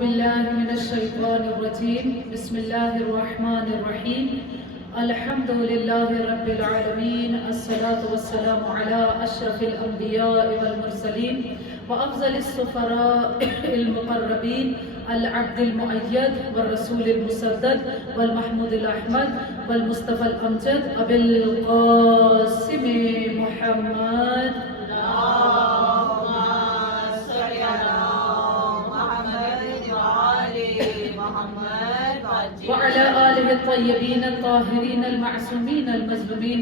بالله من الشيطان الرجيم بسم الله الرحمن الرحيم الحمد لله رب العالمين الصلاة والسلام على أشرف الأنبياء والمرسلين وأفضل السفراء المقربين العبد المؤيد والرسول المسدد والمحمود الأحمد والمصطفى الأمجد أبي القاسم محمد وعلى آله الطيبين الطاهرين المعصومين المظلومين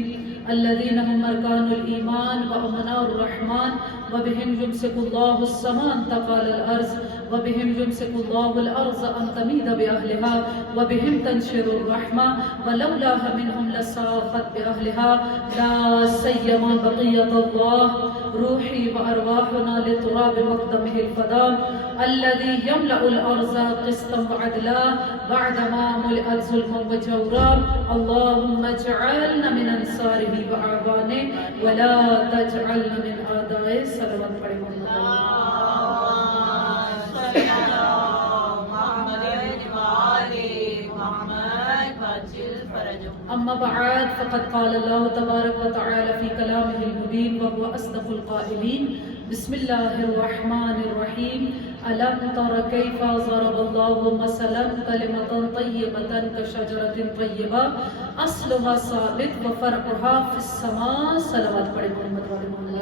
الذين هم أركان الإيمان وأمناء الرحمن وبهم يمسك الله السماء أن تقال الأرض وبهم يمسك الله الأرض أن تميد بأهلها وبهم تنشر الرحمة ولولاها منهم لساقت بأهلها لا سيما بقية الله روحي وأرواحنا لتراب مقدمه الفداء الذي يملأ الأرض قسطا وعدلا بعدما ملئت ظلما وجورا اللهم اجعلنا من أنصاره وأعوانه ولا تجعلنا من أعدائه صلوات پڑھیں أما بعد فقد قال الله تبارك وتعالى في كلامه المبين وهو أصدق القائلين بسم الله الرحمن الرحيم ألم تر كيف ضرب الله مثلا كلمة طيبة كشجرة طيبة أصلها ثابت وفرعها في السماء صلوات پڑھیں محمد والے محمد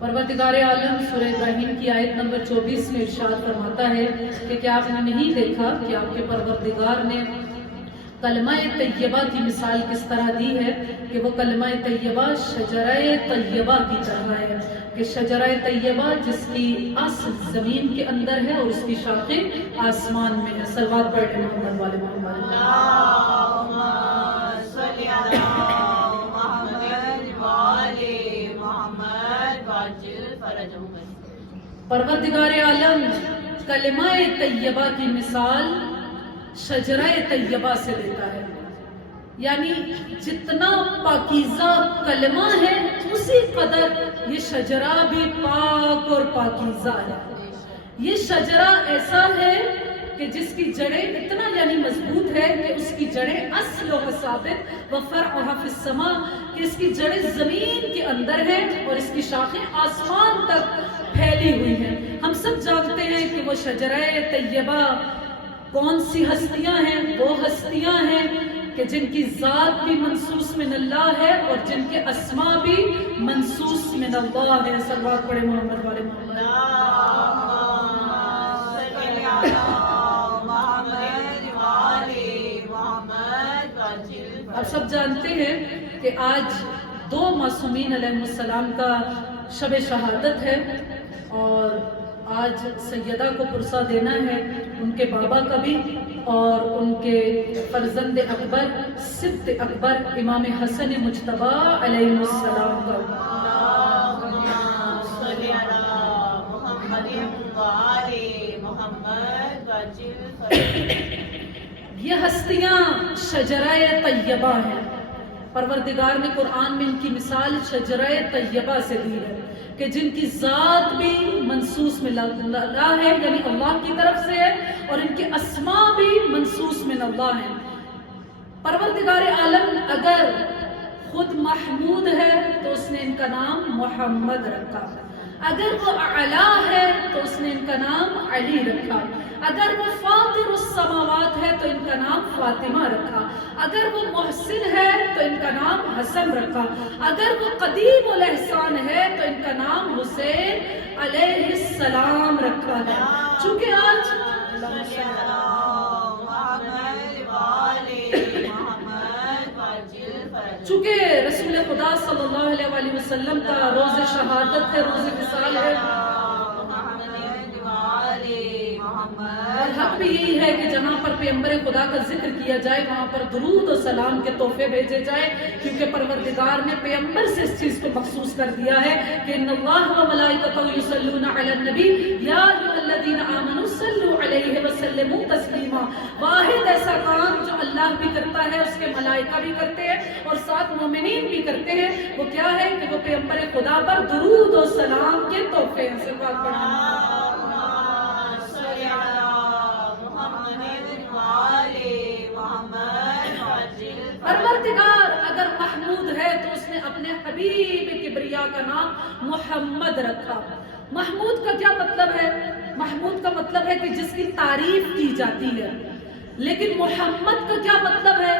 پروردگار عالم سورہ ابراہیم کی آیت نمبر 24 میں ارشاد فرماتا ہے کہ کیا آپ نے نہیں دیکھا کہ آپ کے پروردگار نے کلمہ طیبہ کی مثال کس طرح دی ہے کہ وہ کلمہ طیبہ شجرہ طیبہ کی طرح ہے کہ شجرہ طیبہ جس کی اصل زمین کے اندر ہے اور اس کی شاخیں آسمان میں ہے صلوات پڑھیں محمد والے محمد پروردگار عالم کلمہ طیبہ کی مثال شجرہ طیبہ سے دیتا ہے، یعنی جتنا پاکیزہ کلمہ ہے اسی قدر یہ شجرہ بھی پاک اور پاکیزہ ہے۔ یہ شجرہ ایسا ہے کہ جس کی جڑیں اتنا یعنی مضبوط ہے کہ اس کی جڑیں اصل و ثابت وفرعها فی السماء کہ اس کی جڑیں زمین کے اندر ہیں اور اس کی شاخیں آسمان تک پھیلی ہوئی ہیں۔ ہم سب جانتے ہیں کہ وہ شجرہ طیبہ کون سی ہستیاں ہیں؟ وہ ہستیاں ہیں کہ جن کی ذات بھی منصوص من اللہ ہے اور جن کے اسماء بھی منصوص من اللہ ہے۔ صلوات پڑھیں محمد والے محمد۔ آپ سب جانتے ہیں کہ آج دو معصومین علیہ السلام کا شب شہادت ہے اور آج سیدہ کو پرسہ دینا ہے ان کے بابا کا بھی اور ان کے فرزند اکبر سبط اکبر امام حسن مجتبی علیہ السلام کا۔ یہ ہستیاں شجرہ طیبہ ہیں۔ پروردگار نے قرآن میں ان کی مثال شجرہ طیبہ سے دی ہے کہ جن کی ذات بھی منصوص من اللہ ہے یعنی اللہ کی طرف سے ہے اور ان کے اسماء بھی منصوص من اللہ ہیں۔ پروردگار عالم اگر خود محمود ہے تو اس نے ان کا نام محمد رکھا، اگر وہ اعلیٰ ہے تو اس نے ان کا نام علی رکھا، اگر وہ فاطر السماوات ہے تو ان کا نام فاطمہ رکھا، اگر وہ محسن ہے تو ان کا نام حسن رکھا، اگر وہ قدیم الاحسان ہے تو ان کا نام حسین علیہ السلام رکھا ہے۔ چونکہ آج چونکہ رسول خدا صلی اللہ علیہ وسلم کا روز شہادت ہے، روز وصال ہے، اور حق بھی یہی ہے کہ جہاں پر پیغمبر خدا کا ذکر کیا جائے وہاں پر درود و سلام کے تحفے بھیجے جائے، کیونکہ پروردگار نے پیغمبر سے اس چیز کو مخصوص کر دیا ہے کہ ان اللہ و ملائکتہ یصلون علی النبی یا ایھا الذین آمنوا صلوا علیہ وسلموا تسلیما۔ واحد ایسا کام جو اللہ بھی کرتا ہے، اس کے ملائکہ بھی کرتے ہیں اور ساتھ مومنین بھی کرتے ہیں، وہ کیا ہے کہ وہ پیغمبر خدا پر درود و سلام کے تحفے ہیں۔ صلوات پڑھنا۔ پروردگار اگر محمود ہے تو اس نے اپنے حبیب کبریا کا نام محمد رکھا۔ محمود کا کیا مطلب ہے؟ محمود کا مطلب ہے کہ جس کی تعریف کی جاتی ہے، لیکن محمد کا کیا مطلب ہے؟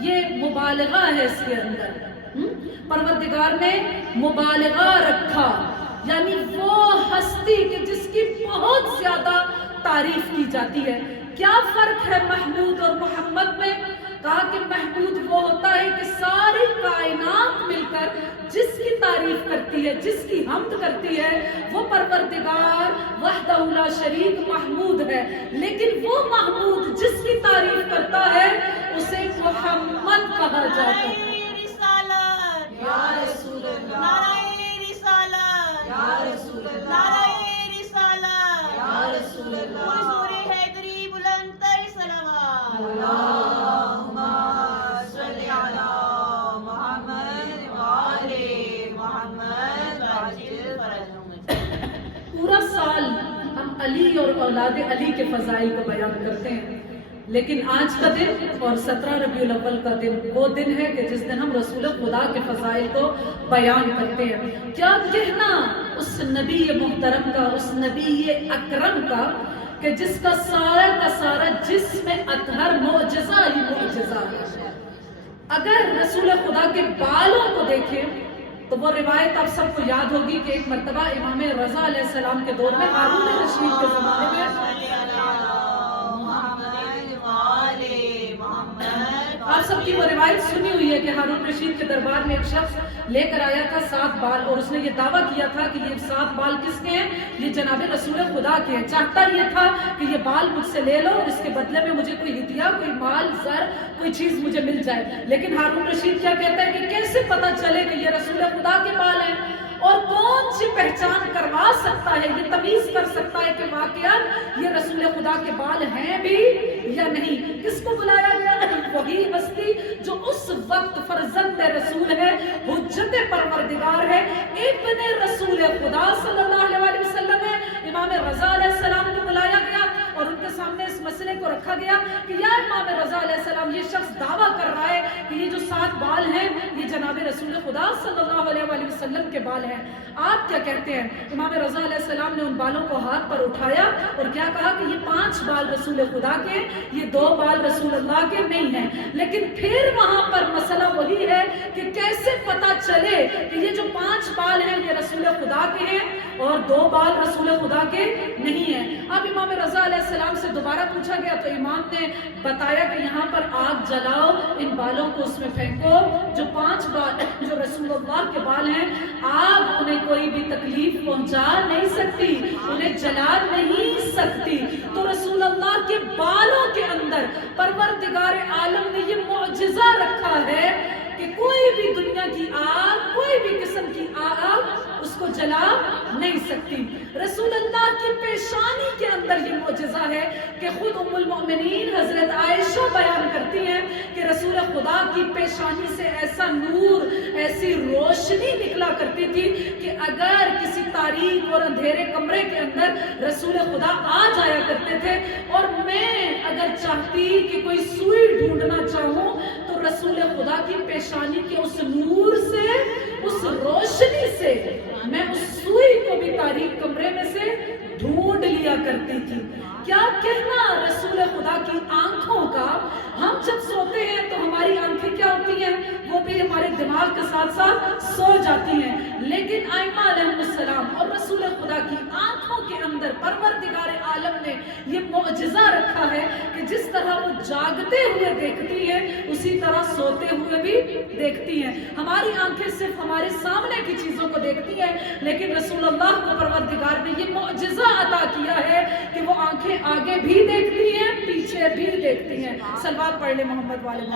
یہ مبالغہ ہے اس کے اندر۔ پروردگار نے مبالغہ رکھا، یعنی وہ ہستی کہ جس کی بہت زیادہ تعریف کی جاتی ہے۔ کیا فرق ہے محمود اور محمد میں؟ کہا کہ محمود وہ ہوتا ہے کہ ساری کائنات مل کر جس کی تعریف کرتی ہے، جس کی حمد کرتی ہے، وہ پروردگار وحدہ لا شریک محمود ہے۔ لیکن وہ محمود جس کی تعریف کرتا ہے اسے محمد کہا جاتا ہے۔ یا رسول اللہ، نعرہ رسالت، یا رسول اللہ، نعرہ رسالت، یا رسول اللہ، سورہ حیدری بلند تر صلوات، اللہم صلی علی محمد وآل محمد وعجل فرجهم۔ پورا سال ہم علی اور اولاد علی کے فضائل کو بیان کرتے ہیں، لیکن آج کا دن اور 17 ربیع الاول کا دن وہ دن ہے کہ جس دن ہم رسول خدا کے فضائل کو بیان کرتے ہیں۔ کیا کہنا اس نبی محترم کا، اس نبی اکرم کا کہ جس کا سارا جسم اطہر معجزہ ہی معجزہ ہے۔ اگر رسول خدا کے بالوں کو دیکھیں تو وہ روایت آپ سب کو یاد ہوگی کہ ایک مرتبہ امام رضا علیہ السلام کے دور میں ہارون رشید کے زمانے میں آپ سب کی وہ روایت سنی ہوئی ہے کہ ہارون رشید کے دربار میں ایک شخص لے کر آیا تھا 7 بال، اور اس نے یہ دعویٰ کیا تھا کہ یہ 7 بال کس کے ہیں؟ یہ جناب رسول خدا کے ہیں۔ چاہتا یہ تھا کہ یہ بال مجھ سے لے لو اور اس کے بدلے میں مجھے کوئی ہدیہ، کوئی مال، زر، کوئی چیز مجھے مل جائے۔ لیکن ہارون رشید کیا کہتا ہے کہ کیسے پتا چلے کہ یہ رسول خدا کے بال ہیں؟ اور کون سی پہچان کروا سکتا ہے، یہ تمیز کر سکتا ہے کہ واقعات یہ رسول خدا کے بال ہیں بھی یا نہیں؟ کس کو بلایا گیا؟ وہی ہستی جو اس وقت فرزند رسول ہے، حجت پروردگار ہے، ابن رسول خدا صلی اللہ علیہ وسلم ہے۔ امام رضا علیہ السلام کو بلایا گیا اور ان کے سامنے اس مسئلے کو رکھا گیا کہ یا امام رضا علیہ السلام، یہ شخص دعویٰ کر رہا ہے کہ یہ جو 7 بال ہیں یہ جناب رسول خدا صلی اللہ علیہ وسلم کے بال ہیں، آپ کیا کہتے ہیں؟ امام رضا علیہ السلام نے ان بالوں کو ہاتھ پر اٹھایا اور کیا کہا کہ یہ 5 بال رسول خدا کے، یہ 2 بال رسول اللہ کے نہیں ہیں۔ لیکن پھر وہاں پر مسئلہ وہی ہے کہ کیسے پتا چلے کہ یہ جو 5 بال ہیں یہ رسول خدا کے ہیں اور 2 بال رسول خدا کے نہیں ہیں؟ اب امام رضا علیہ السلام سے دوبارہ پوچھا گیا تو امام نے بتایا کہ یہاں پر آگ جلاؤ، ان بالوں کو اس میں پھینکو، جو 5 بال جو رسول اللہ کے بال ہیں، آگ انہیں کوئی بھی تکلیف پہنچا نہیں سکتی، انہیں جلا نہیں سکتی۔ تو رسول اللہ کے بالوں کے اندر پروردگار عالم نے یہ معجزہ رکھا ہے کہ کوئی بھی دنیا کی آگ، کوئی بھی قسم کی آگ اس کو جلا نہیں سکتی۔ رسول اللہ کی پیشانی کے اندر یہ معجزہ ہے کہ خود ام المؤمنین حضرت عائشہ بیان کرتی ہیں کہ رسول خدا کی پیشانی سے ایسا نور، ایسی روشنی نکلا کرتی تھی کہ اگر کسی تاریک اور اندھیرے کمرے کے اندر رسول خدا آ جایا کرتے تھے اور میں اگر چاہتی کہ کوئی سوئی ڈھونڈنا چاہوں تو رسول خدا کی پیشانی کے اس نور سے، اس روشنی سے میں اس سوئی کو بھی تاریک کمرے میں سے ڈھونڈ لیا کرتی تھی۔ کیا کہنا رسول خدا کی آنکھوں کا؟ ہم جب سوتے ہیں تو ہماری آنکھیں کیا ہوتی ہیں؟ وہ بھی ہمارے دماغ کے ساتھ ساتھ سو جاتی ہیں، لیکن آئمہ علیہ السلام اور رسول خدا کی آنکھوں کے اندر پروردگار عالم نے یہ معجزہ رکھا ہے کہ جس طرح وہ جاگتے ہوئے دیکھتی ہیں اسی طرح سوتے ہوئے بھی دیکھتی ہیں۔ ہماری آنکھیں صرف ہمارے سامنے کی چیزوں کو دیکھتی ہیں، لیکن رسول اللہ کو پروردگار نے یہ معجزہ عطا کیا ہے کہ وہ آنکھیں آگے بھی دیکھتی ہیں، پیچھے بھی دیکھتی ہیں۔ صلوات پڑھ لیں محمد والے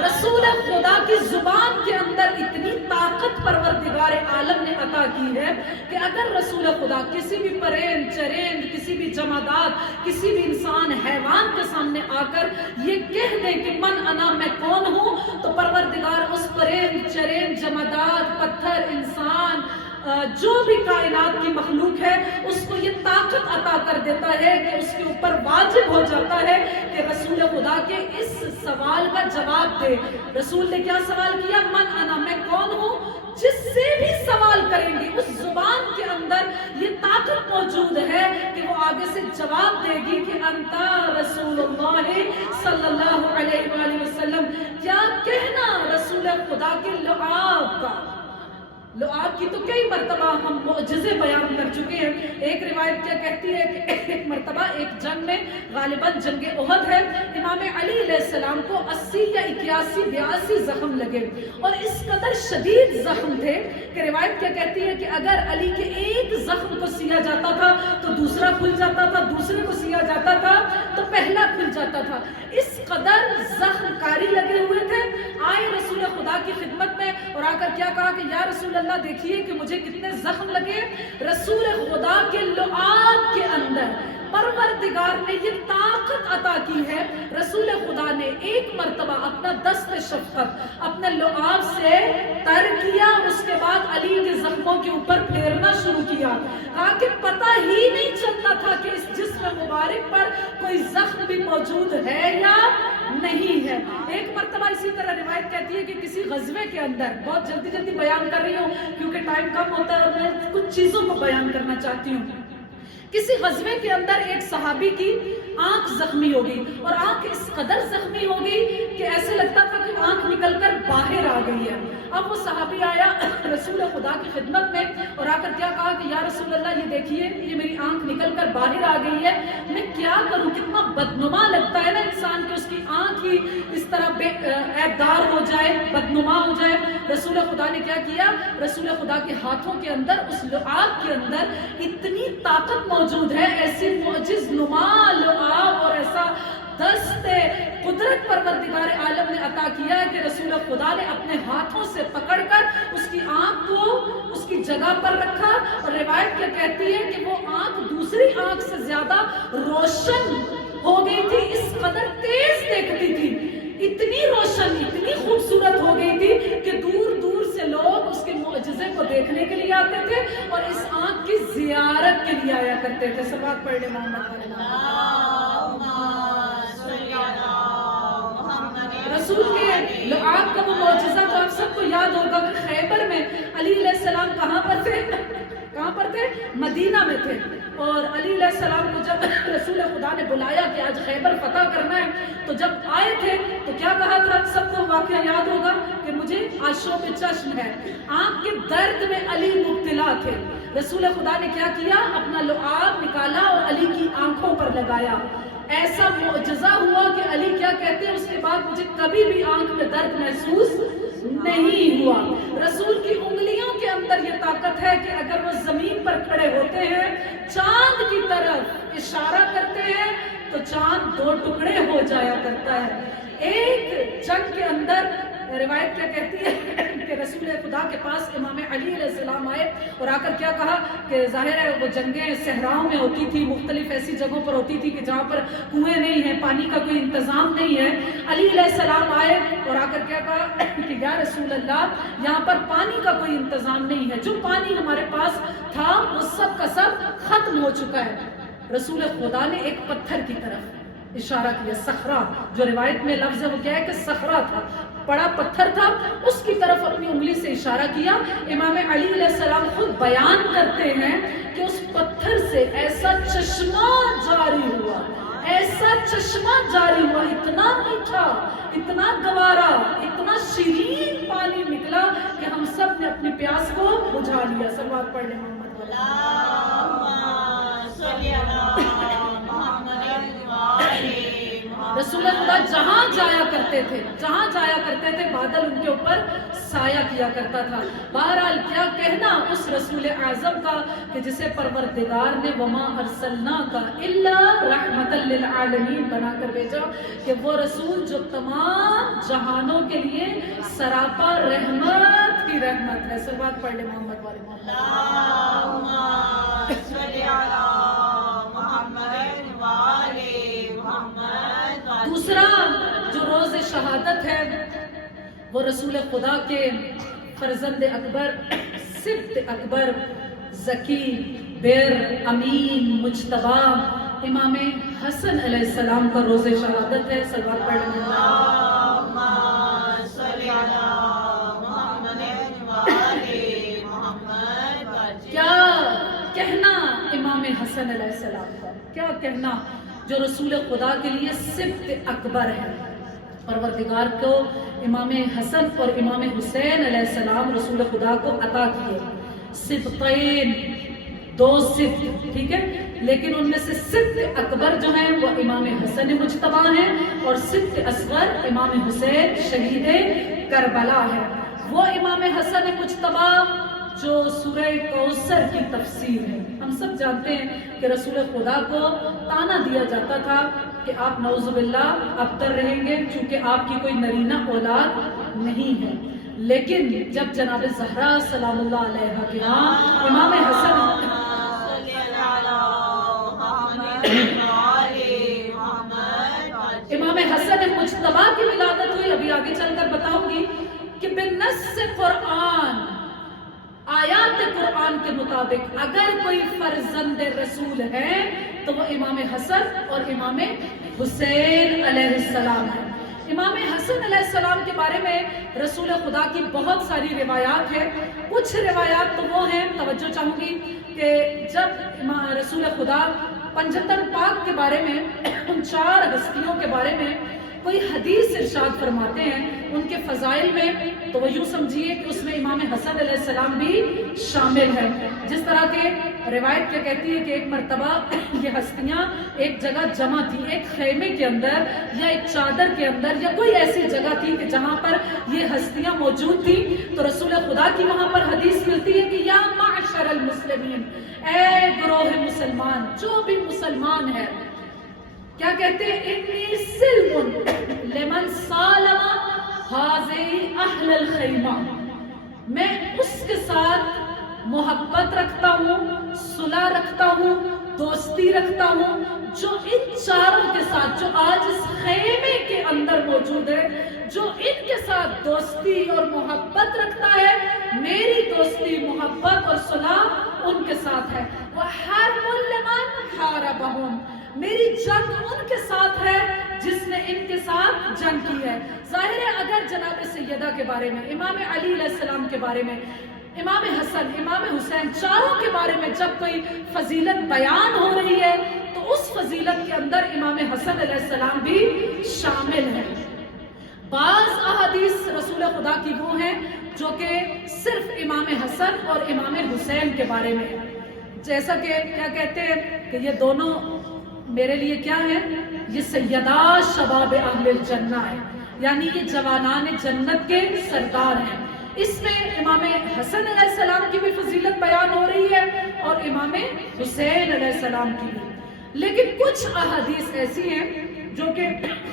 رسول خدا کی زبان کے اندر اتنی طاقت پروردگار عالم نے عطا کی ہے کہ اگر رسول خدا کسی بھی پرند چرند، کسی بھی جمادات، کسی بھی انسان حیوان کے سامنے آ کر یہ کہہ دے کہ من انا، میں کون ہوں، تو پروردگار اس پرند چرند، جمادات، پتھر، انسان، جو بھی کائنات کی مخلوق ہے، اس کو یہ طاقت عطا کر دیتا ہے کہ اس کے اوپر واجب ہو جاتا ہے کہ رسول خدا کے اس سوال کا جواب دے۔ رسول نے کیا سوال کیا؟ من انا، میں کون ہوں؟ جس سے بھی سوال کریں گے اس زبان کے اندر یہ طاقت موجود ہے کہ وہ آگے سے جواب دے گی کہ انتا رسول اللہ صلی اللہ علیہ وآلہ وسلم۔ کیا کہنا رسول خدا کے لعاب کا؟ لعاب کی تو کئی مرتبہ ہم معجزے بیان کر چکے ہیں۔ ایک روایت کیا کہتی ہے کہ ایک مرتبہ ایک جنگ میں، غالباً جنگ احد ہے، امام علی علیہ السلام کو 80 یا 81 82 زخم لگے اور اس قدر شدید زخم تھے کہ روایت کیا کہتی ہے کہ اگر علی کے ایک زخم کو سیا جاتا تھا تو دوسرا کھل جاتا تھا، دوسرے کو سیا جاتا تھا تو پہلا کھل جاتا تھا۔ اس قدر زخم کاری لگے ہوئے تھے۔ آئے رسول خدا کی خدمت میں اور آ کر کیا کہا کہ یا رسول اللہ دیکھیے کہ مجھے کتنے زخم لگے۔ رسول خدا کے لعاب کے اندر پروردگار نے یہ طاقت عطا کی ہے۔ رسول خدا نے ایک مرتبہ اپنا دست شفقت اپنے لعاب سے تر کیا، اس کے بعد علی کے زخموں کے اوپر پھیرنا شروع کیا، کہا کہ پتہ ہی نہیں چلتا تھا کہ اس جسم مبارک پر کوئی زخم بھی موجود ہے یا نہیں ہے۔ ایک مرتبہ اسی طرح روایت کہتی ہے کہ کسی غزوے کے اندر، بہت جلدی جلدی بیان کر رہی ہوں کیونکہ ٹائم کم ہوتا ہے اور میں کچھ چیزوں کو بیان کرنا چاہتی ہوں۔ کسی غزوے کے اندر ایک صحابی کی آنکھ زخمی ہوگی اور آنکھ اس قدر زخمی ہوگی کہ ایسے لگتا تھا کہ آنکھ نکل کر باہر آ گئی ہے۔ اب وہ صحابی آیا رسول خدا کی خدمت میں اور آ کر کیا کہا کہ یا رسول اللہ یہ دیکھیے یہ میری آنکھ نکل کر باہر آ گئی ہے، میں کیا کروں؟ کتنا بدنما لگتا ہے نا انسان کہ اس کی آنکھ ہی اس طرح عیبدار ہو جائے، بدنما ہو جائے۔ رسول خدا نے کیا کیا؟ رسول خدا کے ہاتھوں کے اندر، اس لعاب کے اندر اتنی طاقت موجود ہے، ایسی معجز نما لعاب اور ایسا دست قدرت پروردگار عالم نے عطا کیا ہے کہ رسول خدا نے اپنے ہاتھوں سے پکڑ کر اس کی آنکھ کو اس کی جگہ پر رکھا اور روایت کیا کہتی ہے کہ وہ آنکھ دوسری آنکھ سے زیادہ روشن ہو گئی تھی، اس قدر تیز دیکھتی تھی، اتنی روشن، اتنی خوبصورت ہو گئی تھی کہ دور دور سے لوگ اس کے معجزے کو دیکھنے کے لیے آتے تھے اور اس آنکھ کی زیارت کے لیے آیا کرتے تھے۔ صلوات پڑھ لیں محمد رسول کے لعاب کا وہ معجزہ تو آپ سب کو یاد ہوگا کہ خیبر میں علی علیہ السلام کہاں پر تھے؟ کہاں پر تھے؟ مدینہ میں تھے۔ اور علی علیہ السلام کو جب رسول خدا نے بلایا کہ آج خیبر فتح کرنا ہے تو جب آئے تھے تو کیا کہا تھا؟ سب کو واقعہ یاد ہوگا کہ مجھے آشوب چشم ہے، آنکھ کے درد میں علی مبتلا تھے۔ رسول خدا نے کیا کیا؟ اپنا لعاب نکالا اور علی کی آنکھوں پر لگایا۔ ایسا معجزہ ہوا کہ علی کیا کہتے ہیں؟ اس کے بعد مجھے کبھی بھی آنکھ میں درد محسوس نہیں ہوا۔ رسول کی انگلیوں کے اندر یہ طاقت ہے کہ اگر وہ زمین پر کھڑے ہوتے ہیں، چاند کی طرف اشارہ کرتے ہیں تو چاند دو ٹکڑے ہو جایا کرتا ہے۔ ایک جنگ کے اندر روایت کیا کہتی ہے کہ رسول خدا کے پاس امام علی علیہ السلام آئے اور آ کر کیا کہا کہ ظاہر ہے وہ جنگیں صحراؤں میں ہوتی تھی، مختلف ایسی جگہوں پر ہوتی تھی کہ جہاں پر کنویں نہیں ہیں، پانی کا کوئی انتظام نہیں ہے۔ علی علیہ السلام آئے اور آ کر کیا کہا کہ یا رسول اللہ یہاں پر پانی کا کوئی انتظام نہیں ہے، جو پانی ہمارے پاس تھا وہ سب کا سب ختم ہو چکا ہے۔ رسول خدا نے ایک پتھر کی طرف اشارہ کیا، صخرہ، جو روایت میں لفظ ہے وہ کیا ہے کہ صخرہ تھا، بڑا پتھر تھا، اس کی طرف اپنی انگلی سے اشارہ کیا۔ امام علی علیہ السلام خود بیان کرتے ہیں کہ اس پتھر سے ایسا چشمہ جاری ہوا، ایسا چشمہ جاری ہوا، اتنا میٹھا، اتنا گوارا، اتنا شیرین پانی نکلا کہ ہم سب نے اپنی پیاس کو بجھا لیا۔ صلوات پڑھ لیں محمد والے۔ رسول خدا جہاں جایا کرتے تھے بادل ان کے اوپر سایہ کیا کرتا تھا۔ بہرحال کیا کہنا اس رسول اعظم کا کہ جسے پروردگار نے وما ارسلناک الا رحمتا للعالمین بنا کر بھیجا، کہ وہ رسول جو تمام جہانوں کے لیے سراپا رحمت کی رحمت ہے۔ صلوات پڑھ لیں محمد والے۔ دوسرا جو روز شہادت ہے وہ رسول خدا کے فرزند اکبر، سبط اکبر، ذکی، بر، امین، مجتبی امام حسن علیہ السلام کا روز شہادت ہے۔ صلوات پڑھ لیں۔ کیا کہنا امام حسن علیہ السلام کا، کیا کہنا، جو رسول خدا کے لیے سبط اکبر ہے۔ پروردگار کو امام حسن اور امام حسین علیہ السلام رسول خدا کو عطا کیے، سبطین، دو سبط، ٹھیک ہے، لیکن ان میں سے سبط اکبر جو ہیں وہ امام حسن مجتبی ہیں، اور سبط اصغر امام حسین شہید کربلا ہے۔ وہ امام حسن مجتبی جو سورہ کوثر کی تفسیر ہے، ہم سب جانتے ہیں کہ رسول خدا کو تانا دیا جاتا تھا کہ آپ نعوذ باللہ ابتر رہیں گے چونکہ آپ کی کوئی نرینہ اولاد نہیں ہے، لیکن جب جناب زہرا سلام اللہ علیہا کے ہاں امام حسن مجتبی کی ولادت ہوئی، ابھی آگے چل کر بتاؤں گی کہ بالنص قرآن، آیات قرآن کے مطابق اگر کوئی فرزند رسول ہے تو وہ امام حسن اور امام حسین علیہ السلام ہے۔ امام حسن علیہ السلام کے بارے میں رسول خدا کی بہت ساری روایات ہیں۔ کچھ روایات تو وہ ہیں، توجہ چاہوں گی کہ جب رسول خدا پنجتن پاک کے بارے میں، ان 4 ہستیوں کے بارے میں کوئی حدیث ارشاد فرماتے ہیں ان کے فضائل میں، تو وہ یوں سمجھیے کہ اس میں امام حسن علیہ السلام بھی شامل ہے۔ جس طرح کے روایت کیا کہتی ہے کہ ایک مرتبہ یہ ہستیاں ایک جگہ جمع تھی، ایک خیمے کے اندر یا ایک چادر کے اندر یا کوئی ایسی جگہ تھی کہ جہاں پر یہ ہستیاں موجود تھی، تو رسول خدا کی وہاں پر حدیث ملتی ہے کہ یا معشر المسلمین، اے گروہ مسلمان، جو بھی مسلمان ہے، کیا کہتے ہیں، انی سلم لمن سالم حاضی اہل الخیمہ، میں اس کے ساتھ محبت رکھتا ہوں، صلح رکھتا ہوں، دوستی رکھتا ہوں جو ان 4 کے ساتھ، جو آج اس خیمے کے اندر موجود ہے، جو ان کے ساتھ دوستی اور محبت رکھتا ہے، میری دوستی، محبت اور صلح ان کے ساتھ ہے۔ وَحَرْبٌ لِمَنْ حَارَبَهُمْ، میری جنگ ان کے ساتھ ہے جس نے ان کے ساتھ جنگ کی ہے۔ ظاہر ہے اگر جناب سیدہ کے بارے میں، امام علی علیہ السلام کے بارے میں، امام حسن، امام حسین، 4 کے بارے میں جب کوئی فضیلت بیان ہو رہی ہے تو اس فضیلت کے اندر امام حسن علیہ السلام بھی شامل ہے۔ بعض احادیث رسول خدا کی وہ ہیں جو کہ صرف امام حسن اور امام حسین کے بارے میں، جیسا کہ کیا کہتے ہیں کہ یہ دونوں میرے لیے کیا ہے، یہ سیدہ شباب اہل الجنہ ہے، یعنی یہ جوانان جنت کے سردار ہیں۔ اس میں امام حسن علیہ السلام کی بھی فضیلت بیان ہو رہی ہے اور امام حسین علیہ السلام کی بھی، لیکن کچھ احادیث ایسی ہیں جو کہ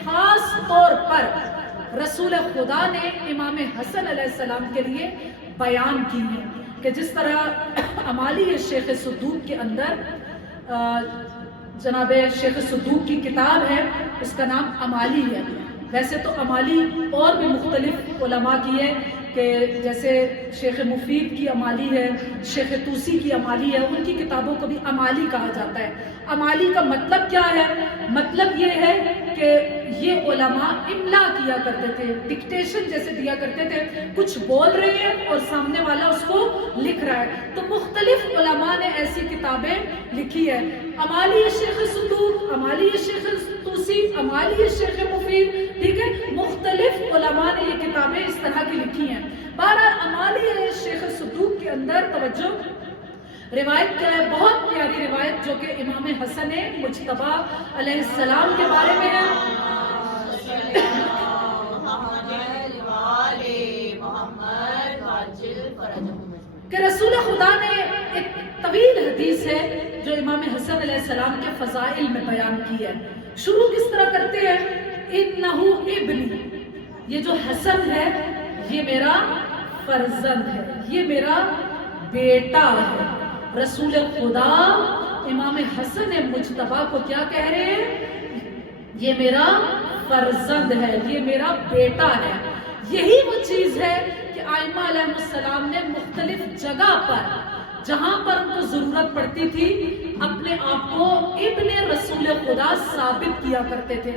خاص طور پر رسول خدا نے امام حسن علیہ السلام کے لیے بیان کی ہیں، کہ جس طرح امالی شیخ صدوق کے اندر جناب شیخ صدوق کی کتاب ہے، اس کا نام امالی ہے۔ ویسے تو امالی اور بھی مختلف علماء کی ہے، کہ جیسے شیخ مفید کی امالی ہے، شیخ توسی کی امالی ہے، ان کی کتابوں کو بھی امالی کہا جاتا ہے۔ امالی کا مطلب کیا ہے؟ مطلب یہ ہے کہ یہ علماء املا کیا کرتے تھے، ڈکٹیشن جیسے دیا کرتے تھے، کچھ بول رہے ہیں اور سامنے والا اس کو لکھ رہا ہے، تو مختلف علماء نے ایسی کتابیں لکھی ہے۔ امالی شیخ صدوق، امالی شیخ توسی امالی شیخ مفید، ٹھیک ہے، مختلف علماء نے یہ کتابیں اس طرح کی لکھی ہیں۔ بہرحال امالی شیخ صدوق کے اندر توجہ، روایت کیا ہے، بہت پیاری روایت جو کہ امام حسن مجتبی علیہ السلام کے بارے میں ہے کہ رسول خدا نے ایک طویل حدیث ہے جو امام حسن علیہ السلام کے فضائل میں بیان کی ہے۔ شروع کس طرح کرتے ہیں، انہو ابنی، یہ جو حسن ہے یہ میرا فرزند ہے، یہ میرا بیٹا ہے۔ رسول خدا امام حسن مجتبی کو کیا کہہ رہے ہیں، یہ میرا فرزند ہے، یہ میرا بیٹا ہے۔ یہی وہ چیز ہے کہ آئمہ علیہ السلام نے مختلف جگہ پر جہاں پر ان کو ضرورت پڑتی تھی اپنے آپ کو ابن رسول خدا ثابت کیا کرتے تھے۔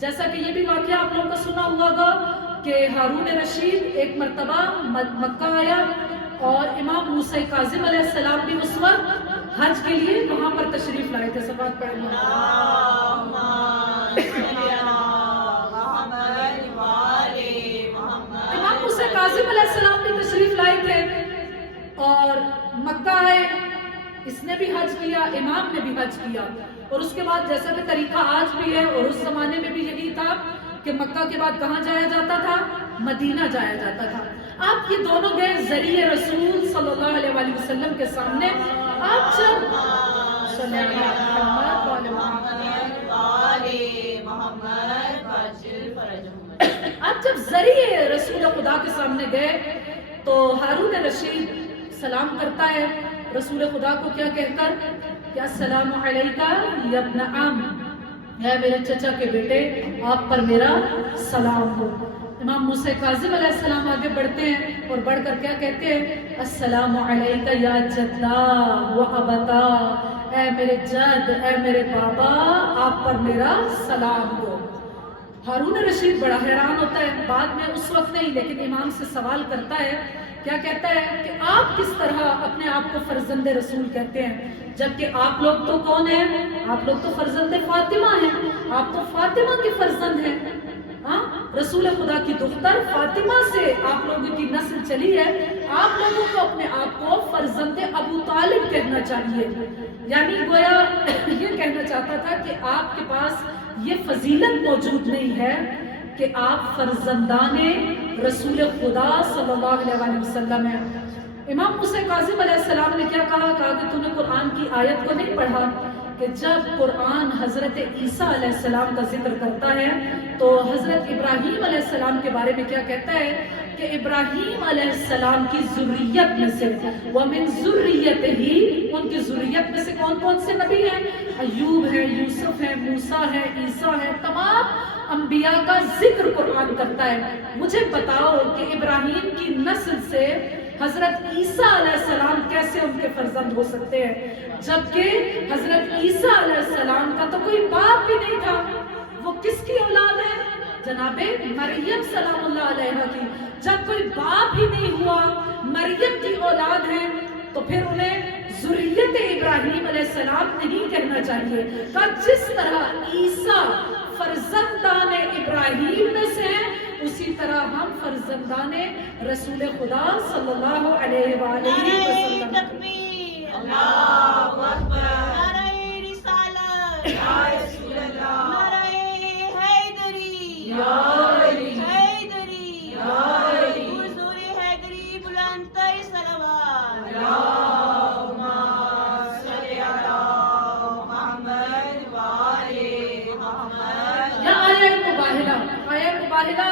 جیسا کہ یہ بھی واقعہ آپ لوگوں کا سنا ہوا گا کہ ہارون رشید ایک مرتبہ مکہ آیا اور امام موسیٰ کاظم علیہ السلام بھی اس وقت حج کے لیے وہاں پر تشریف لائے تھے۔ سبات پڑھ لیں۔ امام موسیٰ کاظم علیہ السلام بھی تشریف لائے تھے اور مکہ آئے، اس نے بھی حج کیا، امام نے بھی حج کیا، اور اس کے بعد جیسا کہ طریقہ آج بھی ہے اور اس زمانے میں بھی یہی تھا کہ مکہ کے بعد کہاں جایا جاتا تھا، مدینہ جایا جاتا تھا۔ آپ یہ دونوں گئے ذریعہ رسول صلی اللہ علیہ وآلہ وسلم کے سامنے۔ آپ جب ذریعہ رسول خدا کے سامنے گئے تو ہارون رشید سلام کرتا ہے رسول خدا کو کیا کہہ کر کہ السلام علیکہ یا ابن عم، اے میرے چچا کے بیٹے آپ پر میرا سلام ہو۔ امام موسیٰ کاظم علیہ السلام آگے بڑھتے ہیں اور بڑھ کر کیا کہتے ہیں، السلام علیکہ یا جدہ و ابتا، اے میرے جد، اے میرے بابا آپ پر میرا سلام ہو۔ ہارون رشید بڑا حیران ہوتا ہے، بعد میں اس وقت نہیں لیکن امام سے سوال کرتا ہے، کیا کہتا ہے کہ آپ کس طرح اپنے آپ کو فرزند رسول کہتے ہیں، جبکہ آپ لوگ تو کون ہیں، آپ لوگ تو فرزند فاطمہ ہیں، آپ تو فاطمہ کے فرزند ہیں۔ رسول خدا کی دختر فاطمہ سے آپ لوگوں کی نسل چلی ہے، آپ لوگوں کو اپنے آپ کو فرزند ابو طالب کہنا چاہیے۔ یعنی گویا یہ کہنا چاہتا تھا کہ آپ کے پاس یہ فضیلت موجود نہیں ہے کہ آپ فرزندان رسول خدا صلی اللہ علیہ وآلہ وسلم ہیں۔ امام موسیٰ کاظم علیہ السلام نے کیا کہا کہ تو نے قرآن کی آیت کو نہیں پڑھا کہ جب قرآن حضرت عیسیٰ علیہ السلام کا ذکر کرتا ہے تو حضرت ابراہیم علیہ السلام کے بارے میں کیا کہتا ہے کہ ابراہیم علیہ السلام کی ذریت میں سے وَمِن ذُرِّيَّتِهِ، ان کی ذریت میں سے کون کون سے نبی ہیں، ایوب ہے، یوسف ہے، موسیٰ ہے، عیسیٰ ہے، تمام انبیاء کا ذکر قرآن کرتا ہے۔ مجھے بتاؤ کہ ابراہیم کی نسل سے حضرت عیسیٰ علیہ السلام کیسے ان کے فرزند ہو سکتے ہیں، جبکہ حضرت عیسیٰ علیہ السلام کا تو کوئی باپ بھی نہیں تھا، وہ کس کی اولاد ہے، جناب مریم سلام اللہ علیہا کی۔ جب کوئی باپ ہی نہیں ہوا، مریم کی اولاد ہے، تو پھر انہیں ذریت ابراہیم علیہ السلام نہیں کہنا چاہیے۔ کہ جس طرح عیسیٰ فرزندان ابراہیم میں سے ہیں، اسی طرح ہم فرزندان رسول خدا صلی اللہ علیہ وآلہ وسلم۔ تکبیر، اللہ اکبر، نعرہ رسالت، یا رسول اللہ، نعرہ حیدری، یا حیدری، حضور حیدری بلند تر صلوات، اللہم صلی علی محمد وآل محمد۔ یا آیہ مباہلہ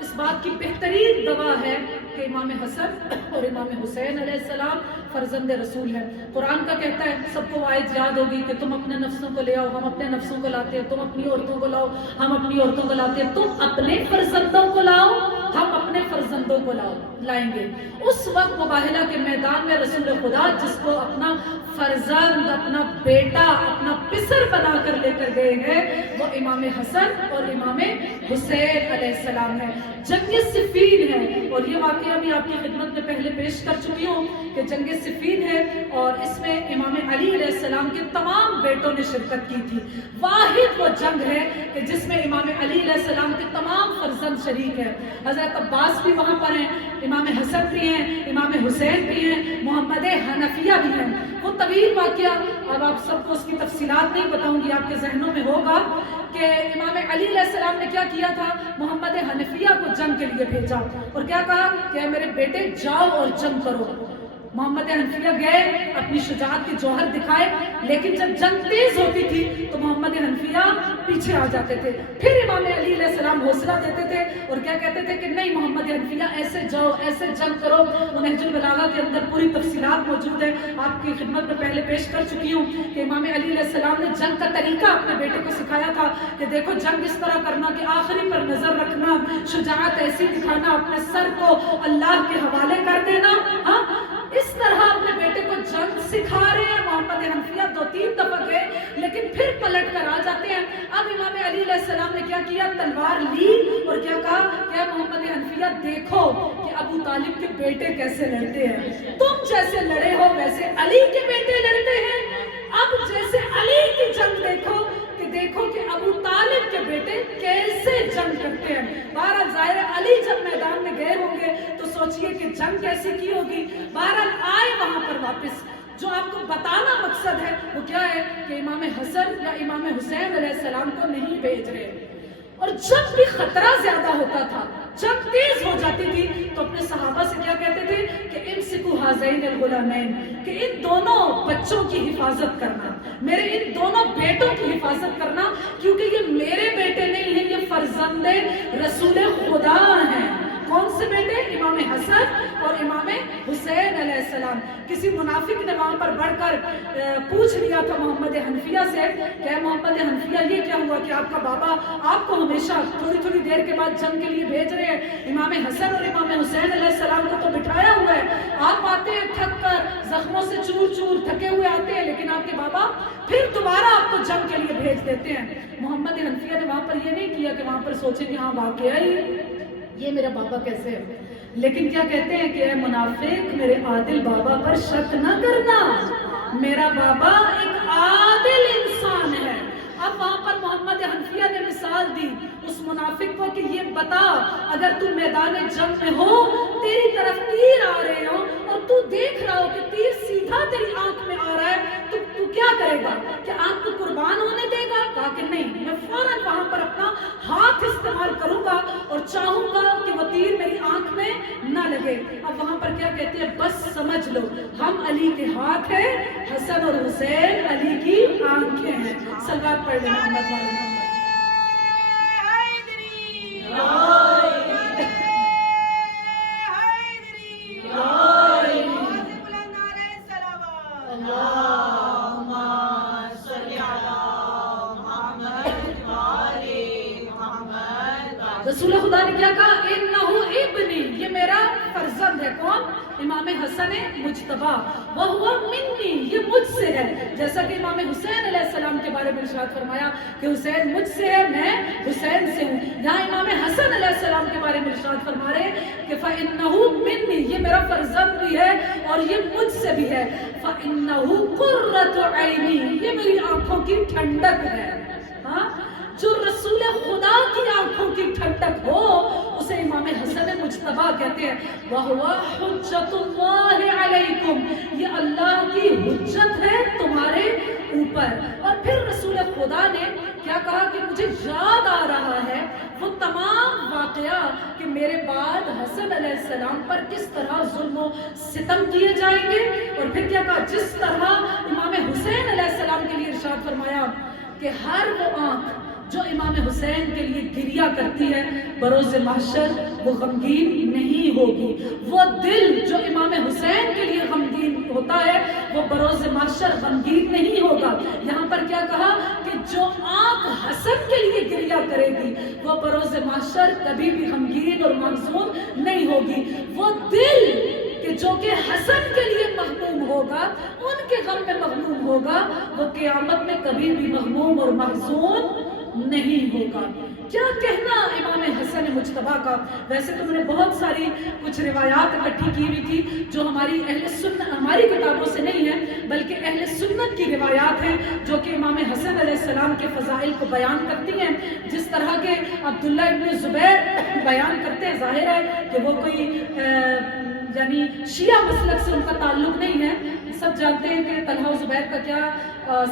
اس بات کی بہترین گواہ ہے کہ امام حسن اور امام حسین علیہ السلام فرزند رسول ہیں۔ قرآن کا کہتا ہے، سب کو آیت یاد ہوگی کہ تم اپنے نفسوں کو لے آؤ، ہم اپنے نفسوں کو لاتے ہیں، تم اپنی عورتوں کو لاؤ، ہم اپنی عورتوں کو لاتے ہیں، تم اپنے فرزندوں کو لاؤ، ہم اپنے فرزندوں کو لائیں گے۔ اس وقت مباہلہ کے میدان میں رسول خدا جس کو اپنا فرزند، اپنا بیٹا، اپنا پسر بنا کر لے کر گئے ہیں، وہ امام حسن اور امام حسین علیہ السلام ہے، جنگ صفین ہے، اور یہ واقعہ بھی آپ کی خدمت میں پہلے پیش کر چکی ہوں کہ جنگ صفین ہے اور اس میں امام علی علیہ السلام کے تمام بیٹوں نے شرکت کی تھی۔ واحد وہ جنگ ہے کہ جس میں امام علی علیہ السلام کے تمام فرزند شریک ہیں، حضرت عباس بھی وہاں پر ہیں، امام حسن بھی ہیں، امام حسین بھی ہیں، محمد حنفیہ بھی ہیں۔ وہ طویل واقعہ اب آپ سب کو اس کی تفصیلات نہیں بتاؤں گی، آپ کے ذہنوں میں ہوگا کہ امام علی علیہ السلام نے کیا کیا تھا، محمد حنفیہ کو جنگ کے لیے بھیجا اور کیا کہا کہ میرے بیٹے جاؤ اور جنگ کرو۔ محمد حنفیہ گئے، اپنی شجاعت کے جوہر دکھائے، لیکن جب جنگ تیز ہوتی تھی تو محمد حنفیہ پیچھے آ جاتے تھے۔ پھر امام علی علیہ السلام حوصلہ دیتے تھے اور کیا کہتے تھے کہ نہیں محمد حنفیہ ایسے جاؤ، ایسے جنگ کرو۔ نہج البلاغہ کے اندر پوری تفصیلات موجود ہے، آپ کی خدمت میں پہلے پیش کر چکی ہوں کہ امام علی علیہ السلام نے جنگ کا طریقہ اپنے بیٹے کو سکھایا تھا کہ دیکھو جنگ اس طرح کرنا کہ آخری پر نظر رکھنا، شجاعت ایسی دکھانا، اپنے سر کو اللہ کے حوالے کر دینا۔ ہاں اس طرح اپنے بیٹے کو جنگ سکھا رہے ہیں۔ محمد حنفیہ 2-3 دفعہ گئے لیکن پھر پلٹ کر آ جاتے ہیں۔ اب امام علی علیہ السلام نے کیا کیا، تلوار لی اور کیا کہا کہ محمد حنفیہ دیکھو کہ ابو طالب کے بیٹے کیسے لڑتے ہیں، تم جیسے لڑے ہو ویسے علی کے بیٹے لڑتے ہیں، اب جیسے علی کی جنگ دیکھو کہ دیکھو کہ ابو طالب کے بیٹے کیسے جنگ کرتے ہیں۔ بہرحال ظاہر ہے علی جب میدان میں گئے ہوں گے تو سوچئے کہ جنگ کیسی کی ہوگی۔ بہرحال آئے وہاں پر واپس، جو آپ کو بتانا مقصد ہے وہ کیا ہے کہ امام حسن یا امام حسین علیہ السلام کو نہیں بھیج رہے، اور جب بھی خطرہ زیادہ ہوتا تھا، جب تیز ہو جاتی تھی تو اپنے صحابہ سے کیا کہتے تھے کہ امسکوا ھذین الغلامین، کہ ان دونوں بچوں کی حفاظت کرنا، میرے ان دونوں بیٹوں کی حفاظت کرنا، کیونکہ یہ میرے بیٹے نہیں ہیں، یہ فرزند رسول خدا ہیں۔ کون سے بیٹے؟ امام حسن اور امام حسین علیہ السلام۔ کسی منافق نے وہاں پر بڑھ کر پوچھ لیا تھا محمد حنفیہ سے کہ محمد حنفیہ یہ کیا ہوا کہ آپ کا بابا آپ کو ہمیشہ تھوڑی تھوڑی دیر کے بعد جنگ کے لیے بھیج رہے ہیں، امام حسن اور امام حسین علیہ السلام کو تو بٹھایا ہوا ہے، آپ آتے ہیں تھک کر زخموں سے چور چور تھکے ہوئے آتے ہیں، لیکن آپ کے بابا پھر دوبارہ آپ کو جنگ کے لیے بھیج دیتے ہیں۔ محمد حنفیہ نے وہاں پر یہ نہیں کیا کہ وہاں پر سوچے کہ ہاں واقعہ ہی یہ میرا بابا کیسے ہے، لیکن کیا کہتے ہیں کہ اے منافق میرے عادل بابا پر شک نہ کرنا، میرا بابا ایک عادل انسان ہے۔ اب وہاں پر محمد حنفیہ نے مثال دی اس منافق کو کہ یہ بتا اگر تو میدان جنگ میں ہو، تیری طرف تیر آ رہے ہو اور تو دیکھ رہا ہو کہ تیر سیدھا تیری آنکھ میں آ رہا ہے تو کیا کرے گا؟ کہ آنکھ کو قربان ہونے دے گا؟ کہا کہ نہیں، میں فوراً وہاں پر اپنا ہاتھ استعمال کروں گا اور چاہوں گا کہ وہ تیر میری آنکھ میں نہ لگے۔ اب وہاں پر کیا کہتے ہیں، بس سمجھ لو ہم علی کے ہاتھ ہیں، حسن اور حسین علی کی آنکھیں ہیں۔ صلوات پڑھ لیں محمد والے محمد۔ رسول خدا نے کیا کہا، انہو ابنی، یہ میرا فرزند ہے۔ کون؟ امام حسن مجتبی، وہو منی، یہ مجھ سے ہے۔ جیسا کہ امام حسین علیہ السلام کے بارے میں ارشاد فرمایا کہ حسین مجھ سے ہے، میں حسین سے ہوں۔ یہاں امام حسن علیہ السلام کے بارے میں ارشاد فرما رہے ہیں کہ فَإِنَّهُ مِنِّي، یہ میرا فرزند بھی ہے اور یہ مجھ سے بھی ہے۔ فَإِنَّهُ قُرَّةُ عَيْنِي، یہ میری آنکھوں کی ٹھنڈک ہے۔ ہاں، جو رسول خدا کی آنکھوں کی ٹھنڈک ہو اسے امام حسن مجتبی کہتے ہیں۔ وَهُوَ حُجَّةُ اللَّهِ عَلَيْكُمْ، یہ اللہ کی حجت ہے تمہارے اوپر۔ اور پھر رسول خدا نے کیا کہا کہ مجھے یاد آ رہا ہے وہ تمام واقعہ کہ میرے بعد حسن علیہ السلام پر کس طرح ظلم و ستم کیے جائیں گے۔ اور پھر کیا کہا، جس طرح امام حسین علیہ السلام کے لیے ارشاد فرمایا کہ ہر وہ آنکھ جو امام حسین کے لیے گریہ کرتی ہے بروز محشر وہ غمگین نہیں ہوگی، وہ دل جو امام حسین کے لیے غمگین ہوتا ہے وہ بروز محشر غمگین نہیں ہوگا۔ یہاں پر کیا کہا کہ جو آنکھ حسن کے لیے گریہ کرے گی وہ بروز محشر کبھی بھی غمگین اور محزون نہیں ہوگی۔ وہ دل کہ جو کہ حسن کے لیے مغموم ہوگا، ان کے غم میں مغموم ہوگا، وہ قیامت میں کبھی بھی مغموم اور محزون نہیں ہوگا۔ کیا کہنا حسن مجتبیٰ کا. ویسے تو میں نے بہت ساری کچھ روایات اکٹھی کی ہوئی تھی جو ہماری اہل سنت ہماری کتابوں سے نہیں ہے بلکہ اہل سنت کی روایات ہیں جو کہ امام حسن علیہ السلام کے فضائل کو بیان کرتی ہیں. جس طرح کے عبداللہ ابن زبیر بیان کرتے ہیں، ظاہر ہے کہ وہ کوئی یعنی شیعہ مسلک سے ان کا تعلق نہیں ہے. سب جانتے ہیں کہ طلحہ و زبیر کا کیا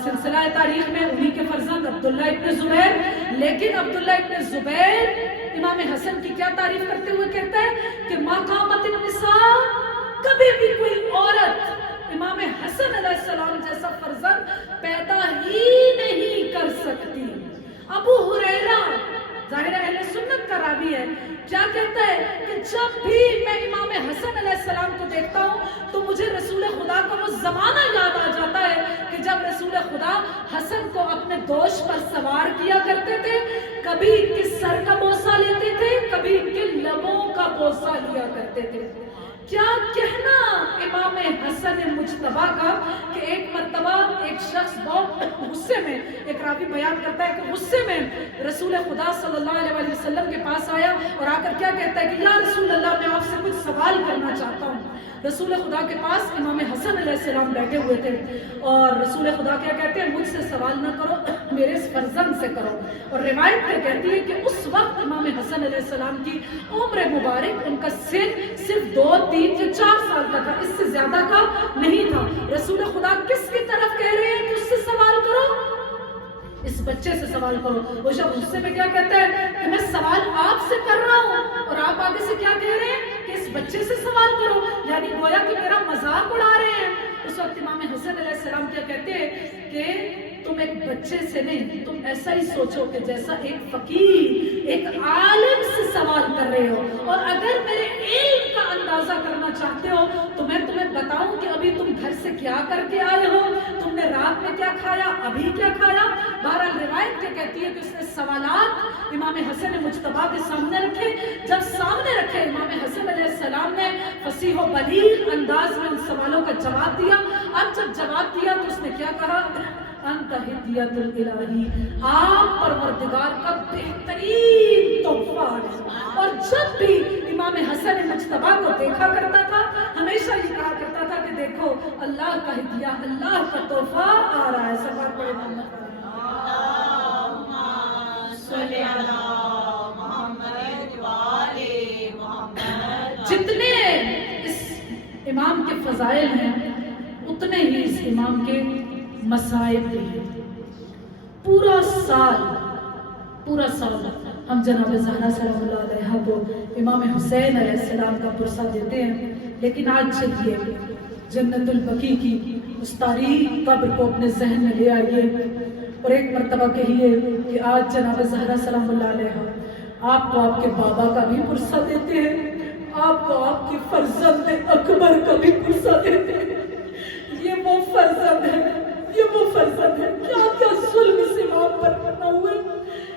سلسلہ ہے تاریخ میں، انہی کے فرزند عبداللہ ابن زبیر. لیکن عبداللہ ابن زبیر امام حسن کی کیا تعریف کرتے ہوئے کہتا ہے کہ ما قامت النساء، کبھی بھی کوئی عورت امام حسن علیہ السلام جیسا فرزند پیدا ہی نہیں کر سکتی. ابو ہریرہ ظاہر اہل سنت کا راوی ہے، کیا کہتا ہے کہ جب بھی میں امام حسن علیہ السلام کو دیکھتا ہوں تو مجھے رسول خدا کا وہ زمانہ یاد آ جاتا ہے کہ جب رسول خدا حسن کو اپنے دوش پر سوار کیا کرتے تھے، کبھی ان کے سر کا بوسہ لیتے تھے، کبھی ان کے لبوں کا بوسہ لیا کرتے تھے. کیا کہنا امام حسن مجتبیٰ کا کہ ایک مرتبہ ایک شخص بہت غصے میں، ایک راوی بیان کرتا ہے کہ غصے میں رسول خدا صلی اللہ علیہ وسلم کے پاس آیا اور آ کر کیا کہتا ہے کہ یا رسول اللہ میں آپ سے کچھ سوال کرنا چاہتا ہوں. رسول خدا کے پاس امام حسن علیہ السلام بیٹھے ہوئے تھے اور رسول خدا کیا کہتے ہیں، مجھ سے سوال نہ کرو، میرے اس فرزند سے کرو. اور روایت میں کہتی ہے کہ اس وقت امام حسن علیہ السلام کی عمر مبارک، ان کا سن صرف 2, 3 یا 4 سال کا تھا، اس سے زیادہ کا نہیں تھا. رسول خدا کس کی طرف کہہ رہے ہیں کہ اس سے سوال کرو؟ اس بچے سے سوال کرو. وہ شخص غصے میں کیا کہتا ہے کہ میں سوال آپ سے کر رہا ہوں اور آپ آگے سے کیا کہہ رہے ہیں کہ اس بچے سے سوال کرو، یعنی گویا کہ میرا مذاق اڑا رہے ہیں. اس وقت امام حسن علیہ السلام کیا کہتے ہیں کہ تم ایک بچے سے نہیں، تم ایسا ہی سوچو کہ جیسا ایک فقیر، ایک عالم سے سوال کر رہے ہو. اور اگر میرے علم کا اندازہ کرنا چاہتے ہو تو میں تمہیں بتاؤں کہ ابھی تم گھر سے کیا کر کے آئے ہو، تم نے رات میں کیا کھایا، ابھی کیا کھایا. بہرحال روایت کیا کہتی ہے کہ اس نے سوالات امام حسن مجتبیٰ کے سامنے رکھے. جب سامنے رکھے امام حسن علیہ السلام نے فصیح و بلیغ انداز میں ان سوالوں کا جواب دیا. اب جب جواب دیا تو اس نے کیا کہا، انت ہدیت الہی، آپ پروردگار کا بہترین تحفہ ہے. اور جب بھی امام حسن مجتبیٰ کو دیکھا کرتا تھا ہمیشہ یہ کہا کرتا تھا کہ دیکھو اللہ کا ہدیہ، اللہ کا تحفہ آ رہا ہے. سفر پڑے محمد جتنے اس امام کے فضائل ہیں اتنے ہی اس امام کے مصائب بھی ہیں. پورا سال ہم جناب زہرا سلام اللہ علیہ کو امام حسین علیہ السلام کا پرسہ دیتے ہیں، لیکن آج چلیے جنت البقیع کی اس تاریخ قبر کو اپنے ذہن میں لے آئیے اور ایک مرتبہ کہیے کہ آج جناب زہرا سلام اللہ علیہ آپ کو آپ کے بابا کا بھی پرسہ دیتے ہیں، آپ کو آپ کی فرزند اکبر کا بھی پرسہ دیتے ہیں. یہ وہ فرزند ہے، یہ وہ فرزند ہے. کیا کیا ظلم اس امام پر کرنا ہوئے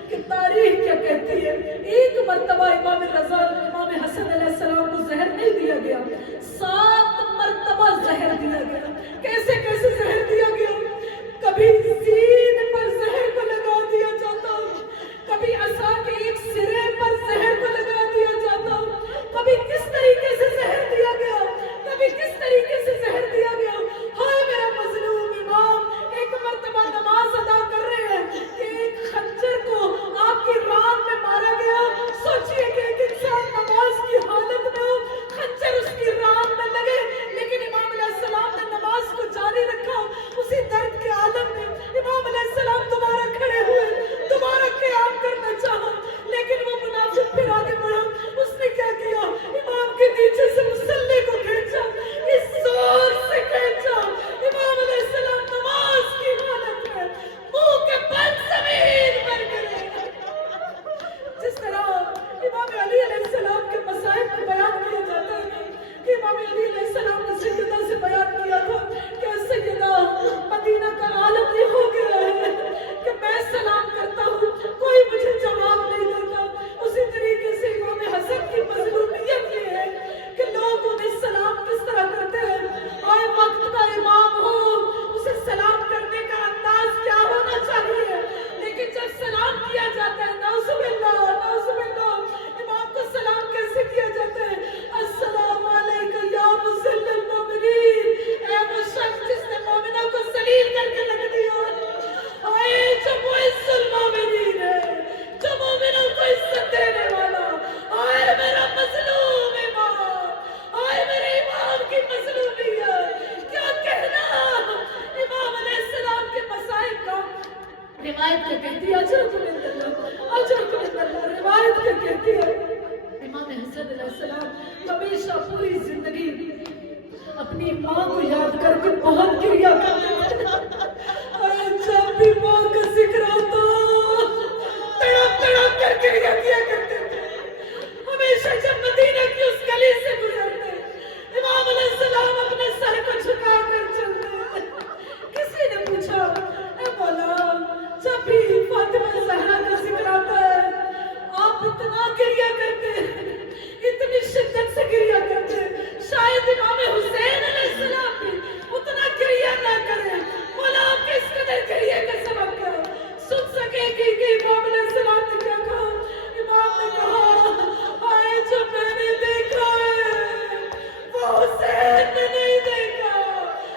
کہ تاریخ کیا کہتی ہے. ایک مرتبہ امام رضا امام حسن علیہ السلام کو زہر نہیں دیا گیا، 7 مرتبہ زہر دیا گیا. کیسے کیسے زہر دیا گیا؟ کبھی سین پر زہر کو لگا دیا جاتا، کبھی عصا کے ایک سرے پر زہر کو لگا دیا جاتا، کبھی کس طریقے سے زہر دیا گیا، کبھی کس طریقے سے زہر دیا گیا. ہائے میرا مظلوم امام، ایک مرتبہ نماز ادا کر رہے ہیں کہ ایک خنجر کو آپ کی رات میں مارا گیا. سوچئے کہ ایک انسان نماز کی حالت میں ہو، خنجر اس کی رات میں لگے، لیکن امام علیہ السلام نے نماز کو جاری رکھا. اسی درد کے عالم میں امام علیہ السلام دوبارہ کھڑے ہوئے، دوبارہ قیام کرنا چاہا، لیکن وہ منافق پھر آگے بڑھا. اس نے کیا کیا؟ امام کے نیچے سے مصلی کو کھینچا، اس زور سے کھینچا امام علیہ السلام نماز کی حالت میں منہ کے بل زمین پر گرے. جس طرح امام علی علیہ السلام کے مصائب کو بیان کیا جاتا ہے کہ امام علی علیہ السلام نے سیدہ سے بیان کیا تھا کہ سیدہ مدینہ کا عالم یہ ہو گیا ہے کہ میں سلام کرتا ہوں کوئی مجھے جواب نہیں دیتا. اسی طریقے سے امام حسن کی مظلومیت یہ ہے کہ لوگ انہیں سلام کس طرح کرتے ہیں. آئے وقت کا امام ہو اسے سلام کرنے کا انداز کیا ہونا چاہیے، لیکن جب سلام کیا جاتا ہے نعوذ باللہ امام اتنا گریہ کرتے ہیں، اتنی شدت سے گریہ کرتے ہیں، شاید امام حسین علیہ السلام بھی اتنا گریہ نہ کرے. مولا آپ کس قدر گریہ کا سبب کرو. سن سکے کہ امام علیہ السلام نے کیا کہا. امام نے کہا آئے جو میں نے دیکھا ہے وہ حسین نے نہیں دیکھا.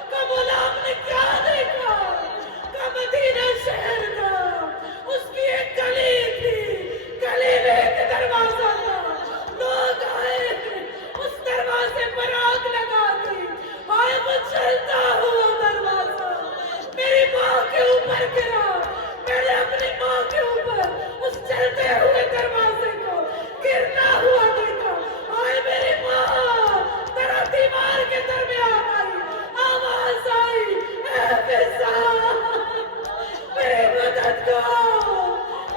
کہ مولا آپ نے کیا دیکھا؟ کہ مدینہ شہر کا اس کی ایک گلی تھی، گلی میں ایک دروازہ تھا، لوگ آئے اس دروازے پر آگ لگا دی. آئے وہ چلتا ہوا دروازہ میری ماں کے اوپر گرا. میں نے اپنی ماں کے اوپر اس چلتے ہوئے دروازے کو گرتا ہوا دیکھا. آئے میری ماں تیرا دیوار کے درمیان آئی، آواز آئی اے فضا میری مدد کرو.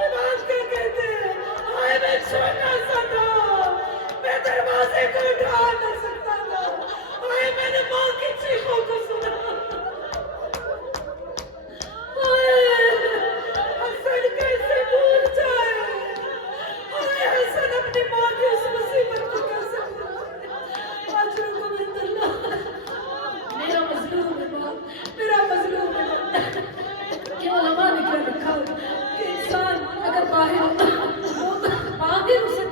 امام کیا کہتے ہیں؟ آئے میں چھوٹا سا تھا، میں دروازے کو اٹھا نہ سکتا تھا. آئے میں نے ماں کی چیخوں کو سنا. حسن کیسے بھول جائے؟ حسن اپنی ماں کی اس مصیبت کو کیسے بھول جائے؟ آجوں کو بند اللہ، میرا مظلوم ہے ماں، میرا مظلوم ہے ماں. کہ علماء نے کیا لکھا کہ انسان اگر باہر اسے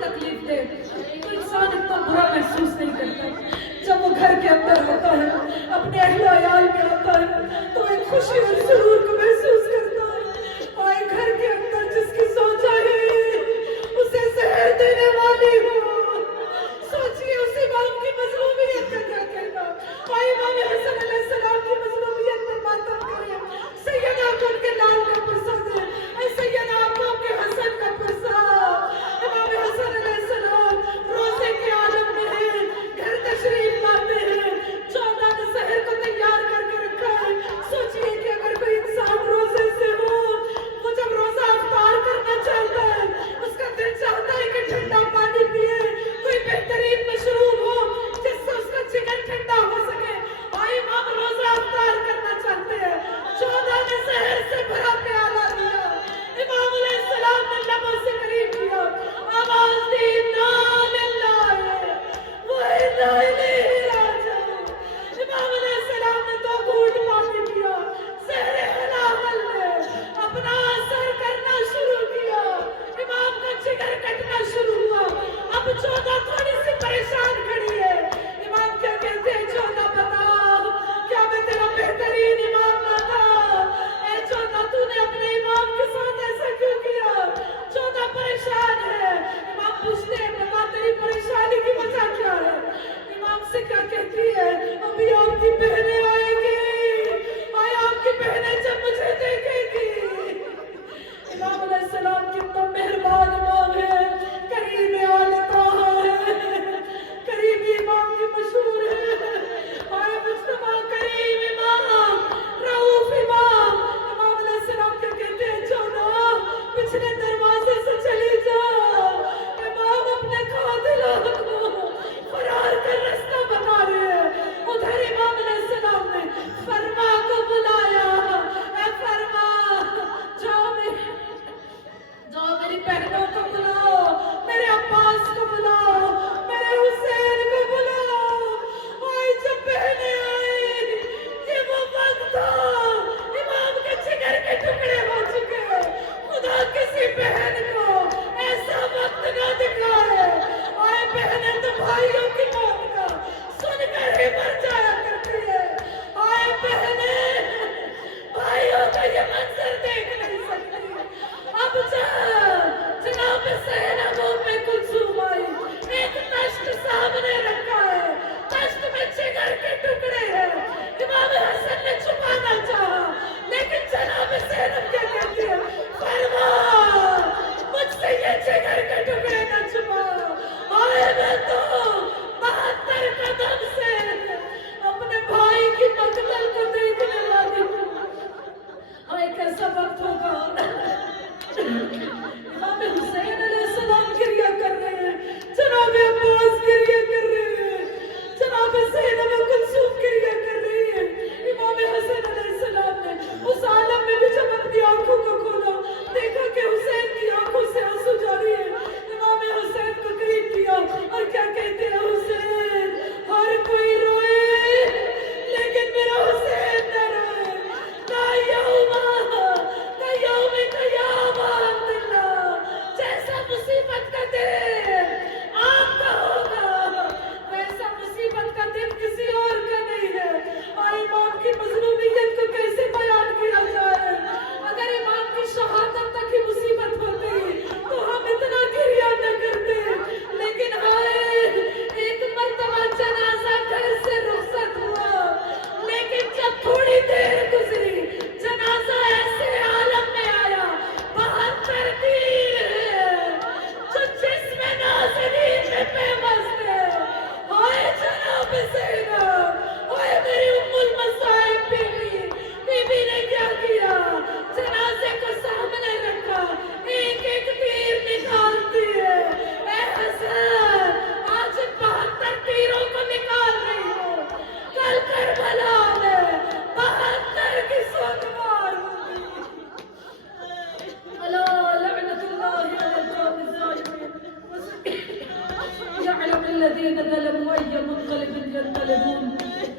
الذين ظلموا أي منقلب ينقلبون.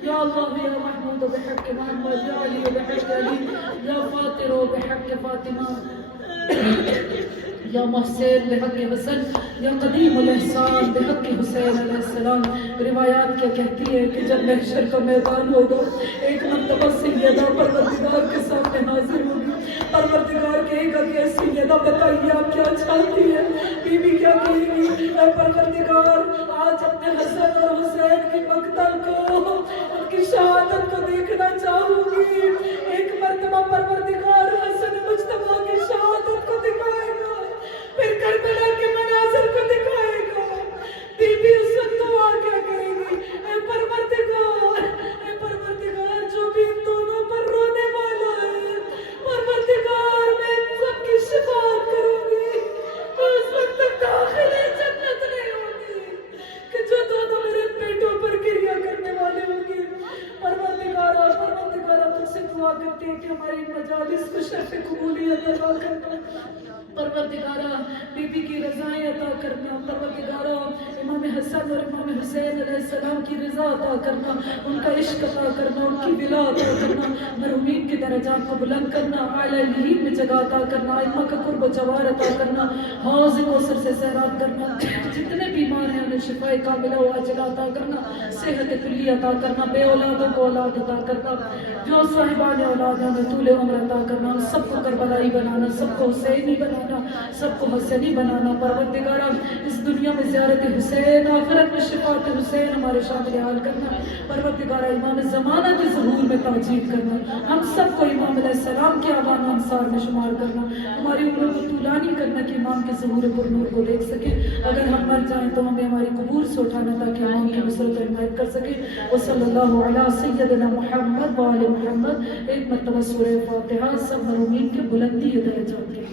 يا الله يا محمود بحق محمد، يا علي بحق علي، يا فاطر بحق فاطمة، یا محسن بحق حسن، یا قدیم الاحسان بحق حسین علیہ السلام. روایات کیا کہتی ہے کہ جب محشر کا میدان ہوگا ایک مرتبہ سیدہ پروردگار کے سامنے حاضر ہوگی. پروردگار کہے گا کہ سیدہ بتائیے آپ کیا چاہتی ہیں؟ بی بی کیا کہے گی؟ اے پروردگار آج اپنے حسن اور حسین کی مقتل کو، ان کی شہادت کو دیکھنا چاہوں گی. ایک مرتبہ پروردگار حسن مجتبیٰ کی شہادت کو دکھائے گا، پھر کربلا کے مناظر کو دکھائے گا. بی بی اس وقت دعا کیا کرے گی؟ اے پروردگار، اے پروردگار جو بھی ان دونوں پر رونے والا ہے، پروردگار میں ان سب کی شفاعت کروں گی. اس وقت تک داخل جنت نہیں ہوگی کہ جو دونوں میرے پیٹوں پر گریا کرنے والے ہوں گے. پروردگارہ تجھ سے دعا کرتے ہیں کہ ہماری مجالس کو شرف قبولیت عطا کرنا. پروردگارہ بی بی کی رضائیں عطا کرنا. پروردگارہ امام حسن اور امام حسین علیہ السلام کی رضا عطا کرنا، ان کا عشق عطا کرنا، ان کی ولا عطا کرنا، مرحومین کے درجات کو بلند کرنا، اعلیٰ علیین میں جگہ عطا کرنا، ائمہ کا قرب و جوار عطا کرنا، حوض کوثر سے سیراب کرنا. جتنے بیمار ہیں انہیں شفاء کاملہ و عاجلہ عطا کرنا، صحت کلی عطا کرنا، بے اولادوں کو اولاد عطا کرنا، جو صاحبان اولاد ہیں انہیں طول عمر عطا کرنا، سب کو کربلائی بنانا، سب کو حسینی بنانا، سب کو حسنی بنانا. پروردگارہ اس دنیا میں زیارت حسین، آخرت میں شفاعت حسین ہمارے شامل حال کرنا. پروردگارہ امام زمانہ کے ظہور میں تعجیل کرنا، ہم سب کو امام علیہ السلام کے عوام انصار میں شمار کرنا. ہماری عمروں کو طولانی کرنا کہ امام کے ظہور پر نور کو دیکھ سکے. اگر ہم مر جائیں تو ہمیں ہماری قبور سے اٹھانا تاکہ امام کی نصرت و حمایت کر سکے. وصلی اللہ علی سیدنا محمد و آل محمد. ایک مرتبہ سورہ فاتحہ سب مرحومین کے بلندی درجات کے